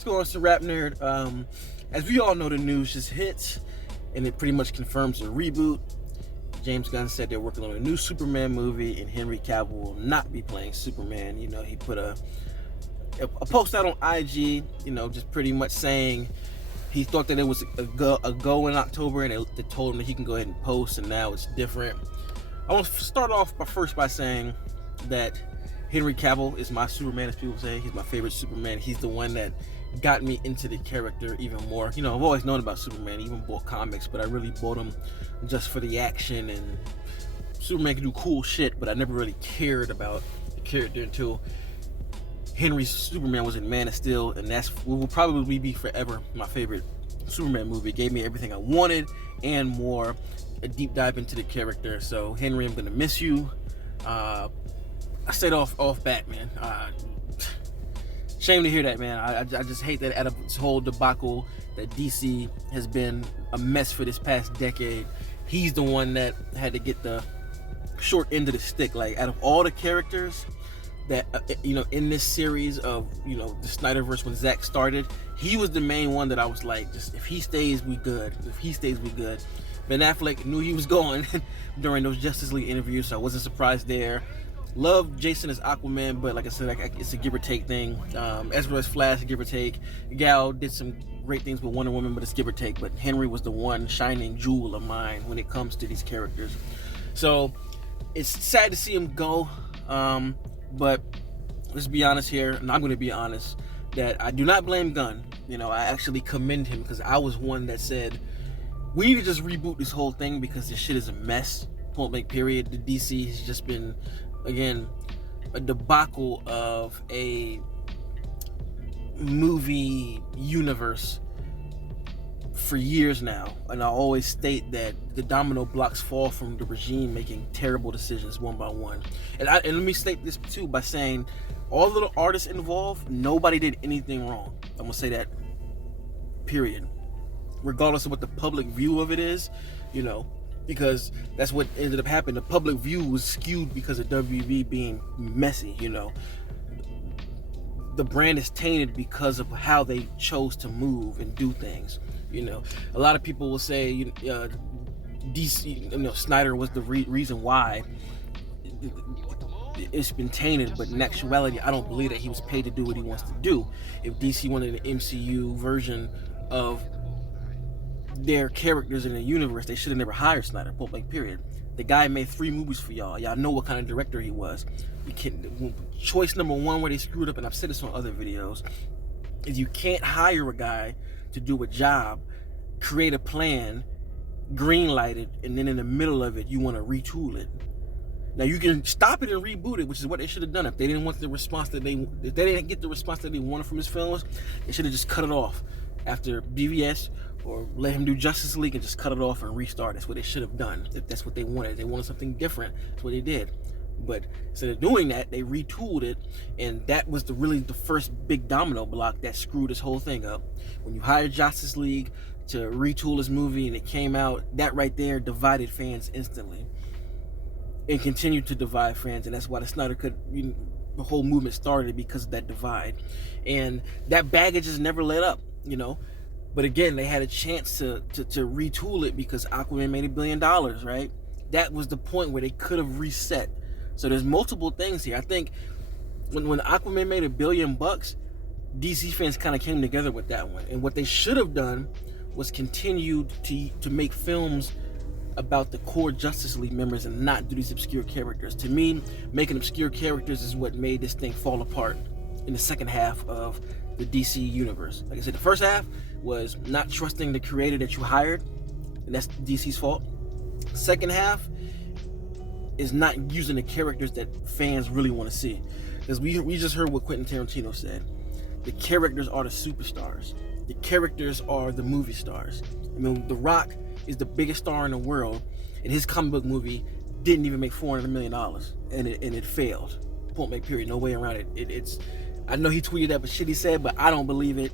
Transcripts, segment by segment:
Let's go on to RapNerd. As we all know, the news just hit, and it pretty much confirms the reboot. James Gunn said they're working on a new Superman movie, and Henry Cavill will not be playing Superman. You know, he put a post out on IG, you know, just pretty much saying he thought that it was a go in October, and they told him that he can go ahead and post, and now it's different. I want to start off first by saying that Henry Cavill is my Superman, as people say. He's my favorite Superman. He's the one that got me into the character even more. You know, I've always known about Superman, even bought comics, but I really bought them just for the action, and Superman can do cool shit, but I never really cared about the character until Henry's Superman was in Man of Steel, and that's will probably be forever my favorite Superman movie. It gave me everything I wanted and more, a deep dive into the character. So Henry, I'm gonna miss you. I said off bat, man. Shame to hear that, man. I just hate that out of this whole debacle that DC has been a mess for this past decade. He's the one that had to get the short end of the stick. Like, out of all the characters that you know, in this series of, you know, the Snyderverse, when Zack started, he was the main one that I was like, just if he stays, we good. If he stays, we good. Ben Affleck knew he was going during those Justice League interviews, so I wasn't surprised there. Love Jason as Aquaman, but like I said, it's a give or take thing. Ezra as Flash, give or take. Gal did some great things with Wonder Woman, but it's give or take. But Henry was the one shining jewel of mine when it comes to these characters. So it's sad to see him go, but let's be honest here, and I'm going to be honest, that I do not blame Gunn. You know, I actually commend him, because I was one that said we need to just reboot this whole thing because this shit is a mess. Point blank period. The DC has just been, again, a debacle of a movie universe for years now, and I always state that the domino blocks fall from the regime making terrible decisions one by one. And let me state this too by saying, all of the artists involved, nobody did anything wrong. I'm gonna say that, period, regardless of what the public view of it is, you know, because that's what ended up happening. The public view was skewed because of WB being messy, you know. The brand is tainted because of how they chose to move and do things, you know. A lot of people will say DC, you know, Snyder was the reason why it's been tainted, but in actuality, I don't believe that he was paid to do what he wants to do. If DC wanted an MCU version of their characters in the universe, they should have never hired Snyder, point blank period. The guy made 3 movies for y'all. Y'all know what kind of director he was. You can't, choice number 1 where they screwed up, and I've said this on other videos, is you can't hire a guy to do a job, create a plan, greenlight it, and then in the middle of it, you want to retool it. Now, you can stop it and reboot it, which is what they should have done. If they didn't want the response that if they didn't get the response that they wanted from his films, they should have just cut it off after BVS, or let him do Justice League and just cut it off and restart. That's what they should have done. If that's what they wanted. They wanted something different. That's what they did. But instead of doing that, they retooled it, and that was really the first big domino block that screwed this whole thing up. When you hired Justice League to retool his movie and it came out, that right there divided fans instantly, and continued to divide fans, and that's why the Snyder Cut, the whole movement started, because of that divide. And that baggage has never let up, you know. But again, they had a chance to retool it because Aquaman made $1 billion, right? That was the point where they could have reset. So there's multiple things here. I think when Aquaman made $1 billion, DC fans kind of came together with that one. And what they should have done was continued to make films about the core Justice League members and not do these obscure characters. To me, making obscure characters is what made this thing fall apart in the second half of the DC universe. Like I said, the first half was not trusting the creator that you hired, and that's DC's fault. Second half is not using the characters that fans really want to see. Because we just heard what Quentin Tarantino said. The characters are the superstars. The characters are the movie stars. I mean, The Rock is the biggest star in the world, and his comic book movie didn't even make $400 million, and it failed. Point blank period. No way around it. It's I know he tweeted that, but shit he said, but I don't believe it.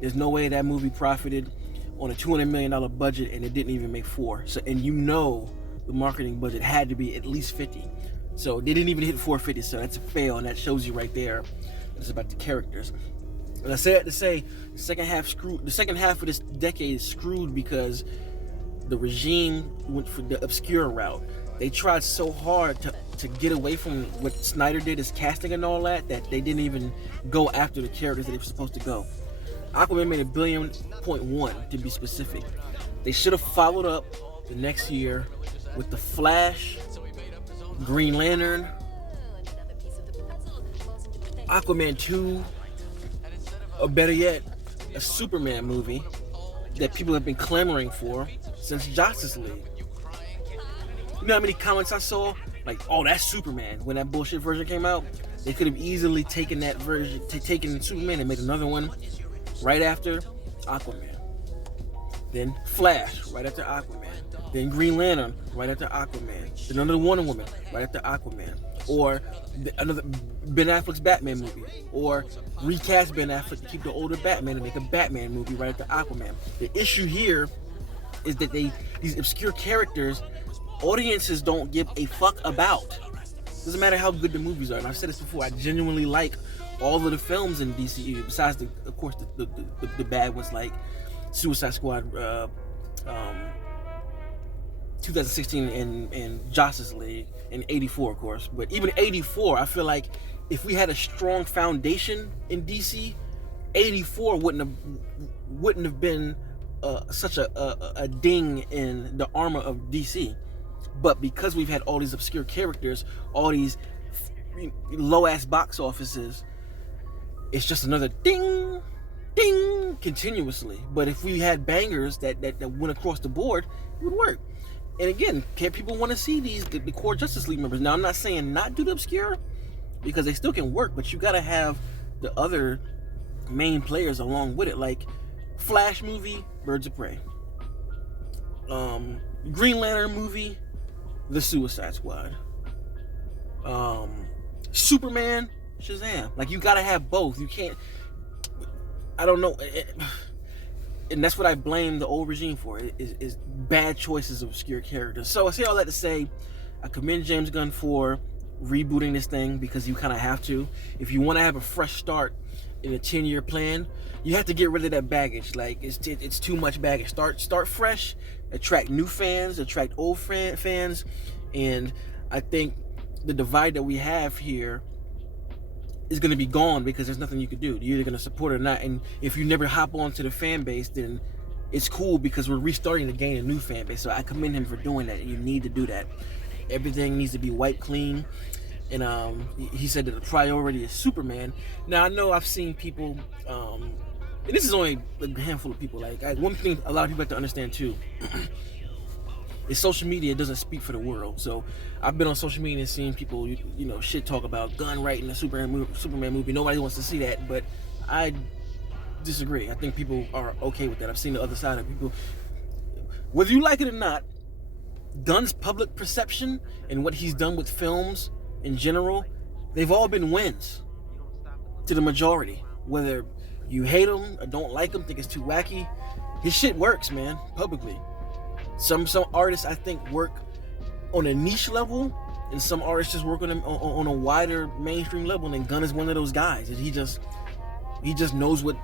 There's no way that movie profited on a $200 million budget and it didn't even make 4. So, and you know, the marketing budget had to be at least 50. So they didn't even hit 450. So that's a fail, and that shows you right there. It's about the characters. And I say that to say the second half of this decade is screwed because the regime went for the obscure route. They tried so hard to get away from what Snyder did as casting and all that they didn't even go after the characters that they were supposed to go. Aquaman made $1.1 billion, to be specific. They should have followed up the next year with The Flash, Green Lantern, Aquaman 2, or better yet, a Superman movie that people have been clamoring for since Justice League. You know how many comments I saw? Like, oh, that's Superman. When that bullshit version came out, they could have easily taken that version, taken Superman and made another one right after Aquaman. Then Flash, right after Aquaman. Then Green Lantern, right after Aquaman. Then another Wonder Woman, right after Aquaman. Or another Ben Affleck's Batman movie. Or recast Ben Affleck to keep the older Batman and make a Batman movie right after Aquaman. The issue here is that these obscure characters, audiences don't give a fuck about. Doesn't matter how good the movies are. And I've said this before, I genuinely like all of the films in DCEU, besides of course the bad ones like Suicide Squad, 2016 and Justice League, and 84 of course. But even 84, I feel like if we had a strong foundation in DC, 84 wouldn't have been such a ding in the armor of DC. But because we've had all these obscure characters, all these low-ass box offices, it's just another ding, ding, continuously. But if we had bangers that went across the board, it would work. And again, can't people want to see the core Justice League members? Now, I'm not saying not do the obscure, because they still can work, but you got to have the other main players along with it. Like Flash movie, Birds of Prey. Green Lantern movie, The Suicide Squad. Superman, Shazam. Like, you gotta have both. You can't, I don't know, and that's what I blame the old regime for, is bad choices of obscure characters. So I say all that to say, I commend James Gunn for rebooting this thing, because you kind of have to. If you want to have a fresh start in a 10-year plan, you have to get rid of that baggage. Like, it's too much baggage. Start fresh, attract new fans, attract old fans, and I think the divide that we have here is going to be gone because there's nothing you could do. You're either going to support it or not. And if you never hop onto the fan base, then it's cool, because we're restarting to gain a new fan base. So I commend him for doing that. You need to do that. Everything needs to be wiped clean. And he said that the priority is Superman. Now, I know I've seen people, and this is only a handful of people. Like, one thing a lot of people have to understand too is social media doesn't speak for the world. So I've been on social media and seen people, shit talk about Gunn writing a Superman movie. Nobody wants to see that, but I disagree. I think people are okay with that. I've seen the other side of people. Whether you like it or not, Gunn's public perception and what he's done with films in general, they've all been wins to the majority. Whether you hate him or don't like him, think it's too wacky, his shit works, man, publicly. Some artists, I think, work on a niche level, and some artists just work on a wider mainstream level. And Gunn is one of those guys. He just knows what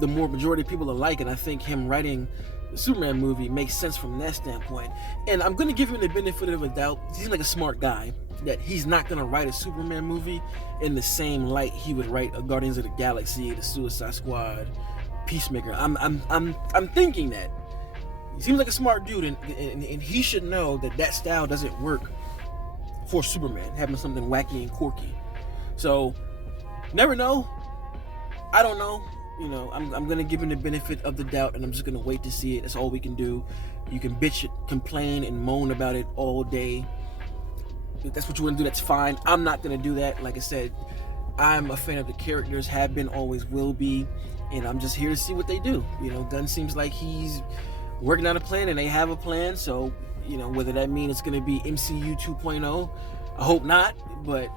the more majority of people are like, and I think him writing the Superman movie makes sense from that standpoint. And I'm gonna give him the benefit of a doubt. He seems like a smart guy, that he's not gonna write a Superman movie in the same light he would write a Guardians of the Galaxy, the Suicide Squad, Peacemaker. I'm thinking that. He seems like a smart dude, and he should know that style doesn't work for Superman, having something wacky and quirky. So, never know. I don't know. I'm going to give him the benefit of the doubt, and I'm just going to wait to see it. That's all we can do. You can bitch, complain, and moan about it all day. If that's what you want to do, that's fine. I'm not going to do that. Like I said, I'm a fan of the characters, have been, always will be, and I'm just here to see what they do. Gunn seems like he's working on a plan, and they have a plan. So, whether that means it's going to be MCU 2.0, I hope not. But,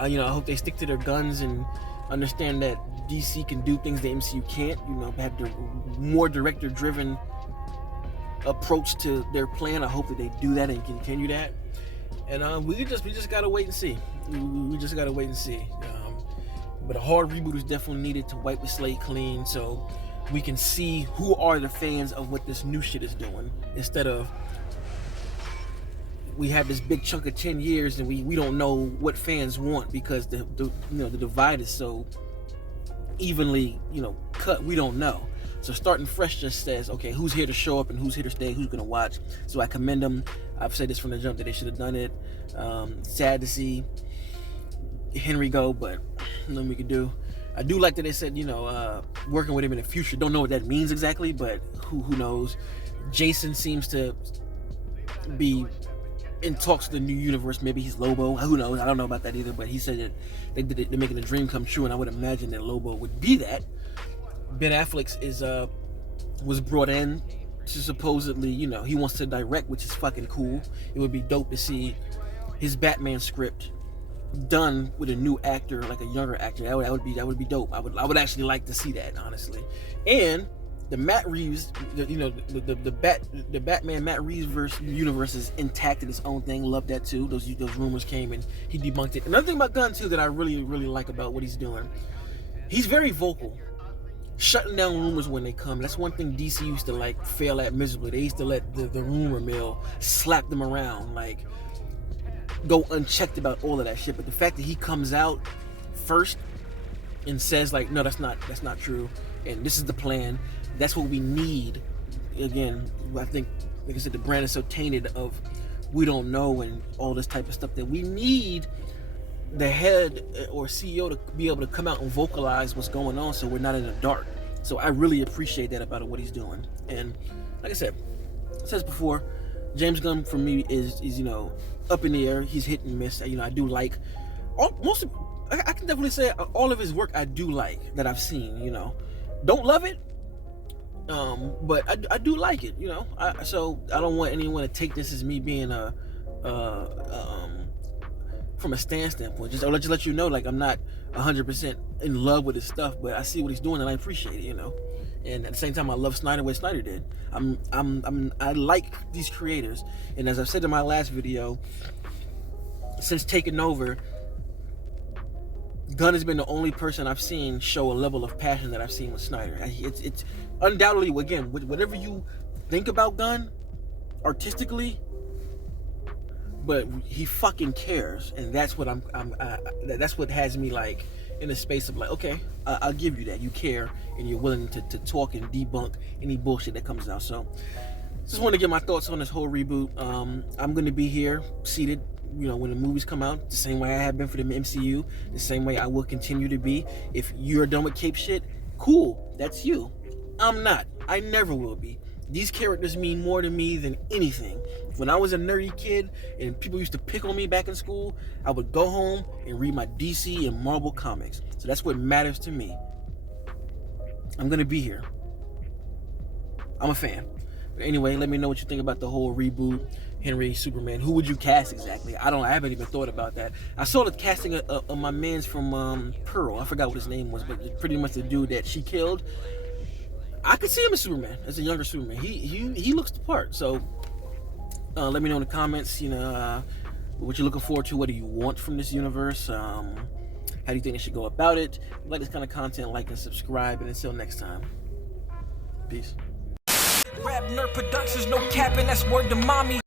I hope they stick to their guns and understand that DC can do things the MCU can't. Have the more director-driven approach to their plan. I hope that they do that and continue that. And we just gotta wait and see. We just gotta wait and see. But a hard reboot is definitely needed to wipe the slate clean, so we can see who are the fans of what this new shit is doing, instead of we have this big chunk of 10 years and we don't know what fans want, because the divide is so evenly cut. We don't know. So starting fresh just says, okay, who's here to show up and who's here to stay, who's gonna watch. So I commend them. I've said this from the jump that they should have done it. Sad to see Henry go, but nothing we could do. I do like that they said, working with him in the future. Don't know what that means exactly, but who knows. Jason seems to be in talks to the new universe. Maybe he's Lobo. Who knows? I don't know about that either, but he said that they're making a dream come true, and I would imagine that Lobo would be that. Ben Affleck was brought in to supposedly, he wants to direct, which is fucking cool. It would be dope to see his Batman script done with a new actor, like a younger actor. That would be dope. I would actually like to see that, honestly. And the Matt Reeves, the Batman Matt Reeves universe is intact in its own thing. Love that too. Those rumors came and he debunked it. Another thing about Gunn too that I really like about what he's doing, he's very vocal, shutting down rumors when they come. That's one thing DC used to fail at miserably. They used to let the rumor mill slap them around, go unchecked about all of that shit. But the fact that he comes out first and says no, that's not true, and this is the plan, that's what we need. Again, I think, like I said, the brand is so tainted of we don't know and all this type of stuff, that we need the head or CEO to be able to come out and vocalize what's going on, so we're not in the dark. So I really appreciate that about what he's doing. And like I said before, James Gunn for me is up in the air. He's hit and miss. I do like I can definitely say all of his work I do like, that I've seen. Don't love it, but I do like it. So I don't want anyone to take this as me being from a standpoint. Just I'll let you know, I'm not 100% in love with his stuff, but I see what he's doing and I appreciate it. And at the same time, I love Snyder what Snyder did. I like these creators, and as I've said in my last video, since taking over, Gunn has been the only person I've seen show a level of passion that I've seen with Snyder. It's undoubtedly, again, whatever you think about Gunn artistically, but he fucking cares, and that's what that's what has me in a space of okay, I'll give you that. You care, and you're willing to talk and debunk any bullshit that comes out. So just want to get my thoughts on this whole reboot. I'm going to be here seated, when the movies come out, the same way I have been for the MCU, the same way I will continue to be. If you're done with Cape shit, cool, that's you. I'm not. I never will be. These characters mean more to me than anything. When I was a nerdy kid and people used to pick on me back in school, I would go home and read my DC and Marvel comics. So that's what matters to me. I'm going to be here. I'm a fan. But anyway, let me know what you think about the whole reboot. Henry, Superman. Who would you cast exactly? I haven't even thought about that. I saw the casting of my man's from Pearl. I forgot what his name was, but pretty much the dude that she killed. I could see him as Superman, as a younger Superman. He looks the part. So let me know in the comments, what you're looking forward to. What do you want from this universe? How do you think I should go about it? If you like this kind of content, like and subscribe. And until next time, peace. RapNerd Productions, no capping, that's word to mommy.